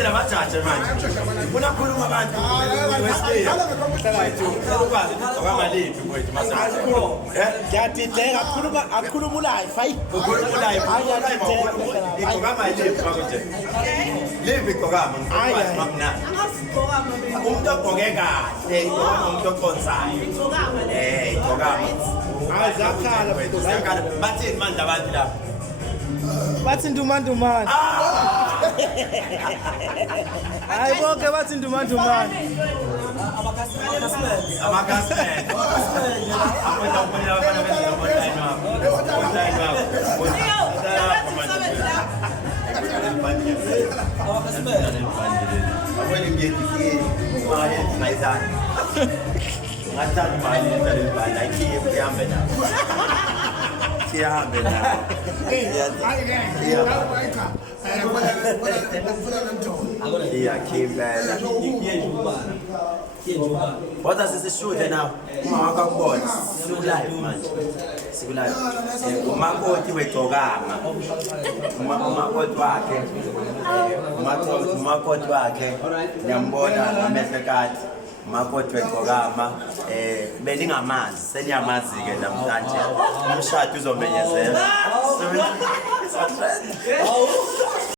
manje labajaji manje unakhuluma abantu wethu ukwazi okamalipi mfowethu masazi ngiyadideka akhuluma ulayi ukhuluma ulayi okamalipi bakuthe lipi kokama ngikwazi mamna umuntu ogqoke kahle umuntu oconsayo kokama azakhala zakhala bathini manje abantu lapha bathi ndumandumane hayi bonke bathi ndumandumane amakhasimende What is the shoot now? Umakakubona siku-live manje siku-live umakoti wegcokama umakoti wakhe ngiyambona amehlo kade umakoti wegcokama belingamazi seniyamazi-ke namhlanje umshado uzomenyezela